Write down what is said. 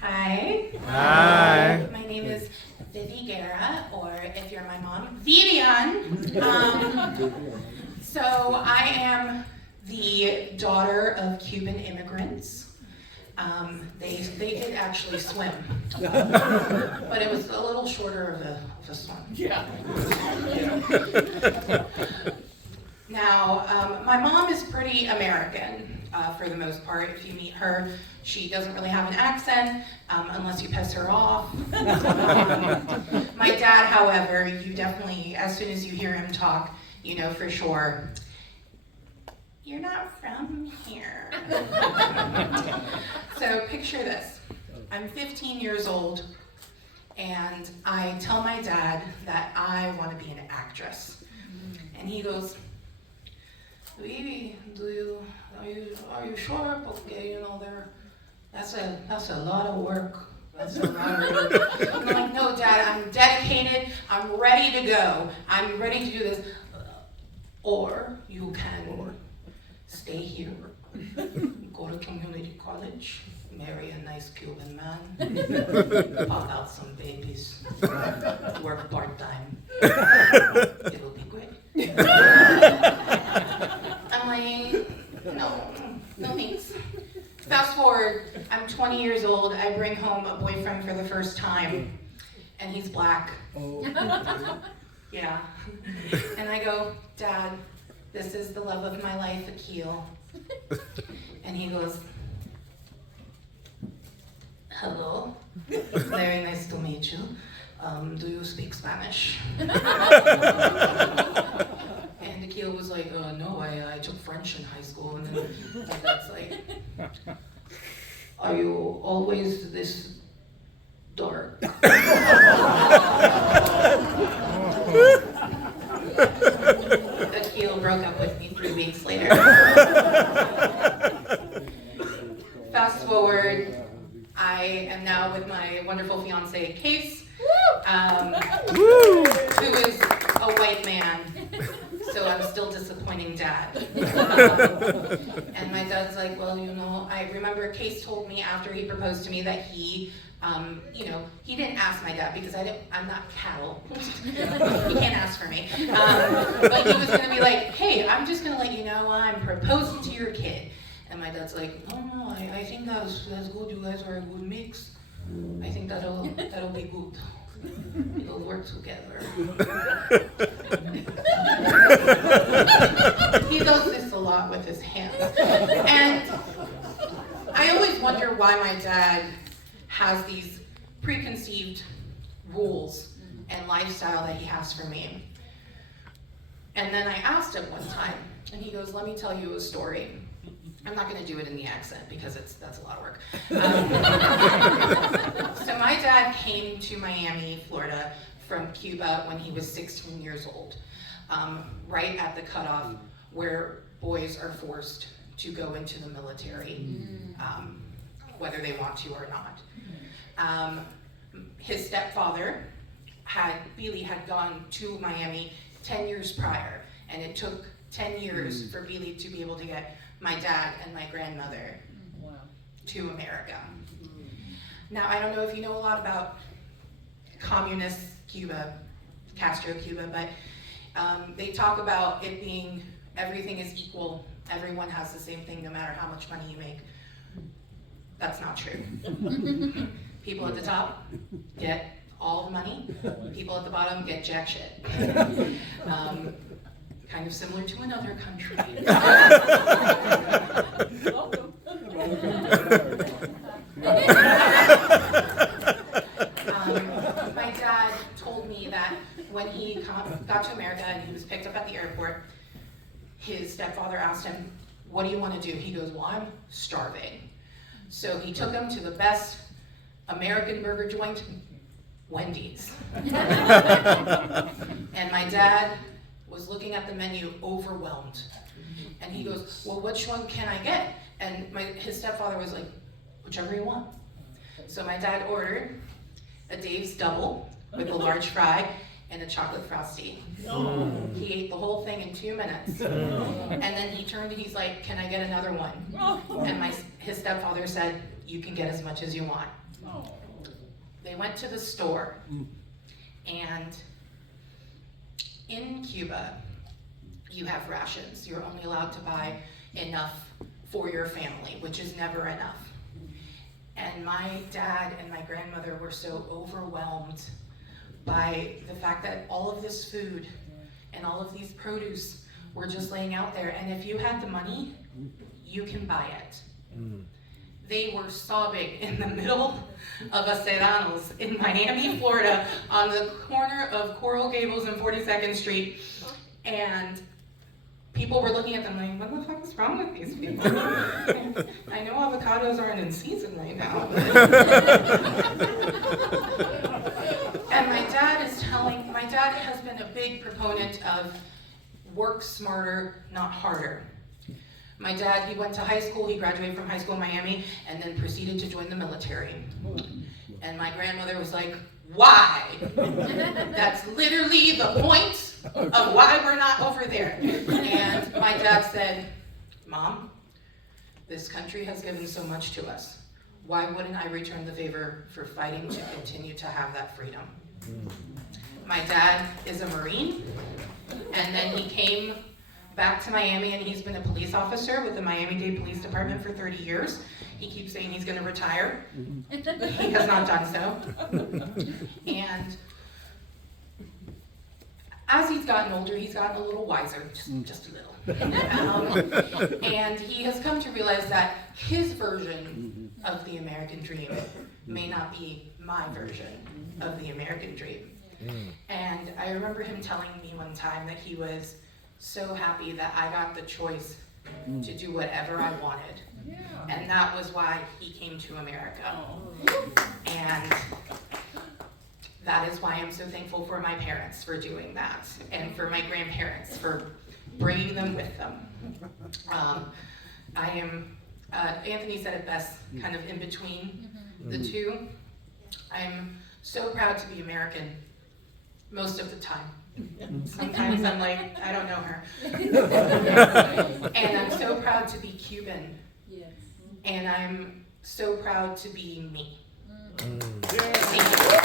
Hi. Hi. My name is Vivi Guerra, or if you're my mom, Vivian. So I am the daughter of Cuban immigrants. They did actually swim, but it was a little shorter of a swim. Yeah. Now, my mom is pretty American for the most part. If you meet her, she doesn't really have an accent unless you piss her off. My dad, however, you definitely, as soon as you hear him talk, you know for sure, you're not from here. So picture this. I'm 15 years old, and I tell my dad that I want to be an actress. And he goes, Vivi, are you sure? Okay, you know, that's a lot of work. That's a lot of work. I'm like, no, Dad, I'm dedicated. I'm ready to go. I'm ready to do this. Or you can stay here, go to community college, marry a nice Cuban man, pop out some babies, work part-time. It'll be great. I'm like, no thanks. Fast forward, I'm 20 years old, I bring home a boyfriend for the first time, and he's black. Oh. Yeah. And I go, Dad, this is the love of my life, Akil. And he goes, hello, very nice to meet you. Do you speak Spanish? And Akil was like, no, I took French in high school. And then my dad's like, are you always this dark? Akil broke up with me 3 weeks later. Fast forward, I am now with my wonderful fiance, Case, who is a white man, so I'm still disappointing Dad. And my dad's like, well, I remember Case told me after he proposed to me that he didn't ask my dad because I'm not cattle. He can't ask for me. But he was going to be like, hey, I'm just going to let you know I'm proposing to your kid. And my dad's like, no, I think that's good. You guys are a good mix. I think that'll be good. It'll work together. He does this a lot with his hands. And I always wonder why my dad has these preconceived rules and lifestyle that he has for me. And then I asked him one time, and he goes, let me tell you a story. I'm not going to do it in the accent because that's a lot of work. So my dad came to Miami, Florida from Cuba when he was 16 years old, right at the cutoff where boys are forced to go into the military, whether they want to or not. His stepfather, Billy, had gone to Miami 10 years prior, and it took 10 years for Billy to be able to get my dad and my grandmother to America. Now, I don't know if you know a lot about communist Cuba, Castro Cuba, but they talk about it being everything is equal. Everyone has the same thing no matter how much money you make. That's not true. People at the top get all the money. People at the bottom get jack shit. Kind of similar to another country. My dad told me that when he got to America and he was picked up at the airport, his stepfather asked him, what do you want to do? He goes, well, I'm starving. So he took him to the best American burger joint, Wendy's. And my dad was looking at the menu overwhelmed. And he goes, well, which one can I get? And his stepfather was like, whichever you want. So my dad ordered a Dave's double with a large fry and a chocolate frosty. Oh. He ate the whole thing in 2 minutes. And then he turned and he's like, can I get another one? his stepfather said, you can get as much as you want. They went to the store, and in Cuba, you have rations. You're only allowed to buy enough for your family, which is never enough. And my dad and my grandmother were so overwhelmed by the fact that all of this food and all of these produce were just laying out there, and if you had the money, you can buy it. They were sobbing in the middle of a Serrano's in Miami, Florida, on the corner of Coral Gables and 42nd Street, and people were looking at them like, what the fuck is wrong with these people? I know avocados aren't in season right now. And my dad has been a big proponent of work smarter, not harder. My dad, he went to high school, he graduated from high school in Miami, and then proceeded to join the military. And my grandmother was like, why? That's literally the point of why we're not over there. And my dad said, Mom, this country has given so much to us. Why wouldn't I return the favor for fighting to continue to have that freedom? My dad is a Marine, and then he came back to Miami, and he's been a police officer with the Miami-Dade Police Department for 30 years. He keeps saying he's gonna retire. He has not done so. And as he's gotten older, he's gotten a little wiser, just a little. And he has come to realize that his version of the American dream may not be my version of the American dream. And I remember him telling me one time that he was so happy that I got the choice to do whatever I wanted. And that was why he came to America. And that is why I'm so thankful for my parents for doing that, and for my grandparents for bringing them with them. I am, Anthony said it best, kind of in between the two. I'm so proud to be American most of the time. Sometimes I'm like, I don't know her. And I'm so proud to be Cuban. And I'm so proud to be me. Thank you.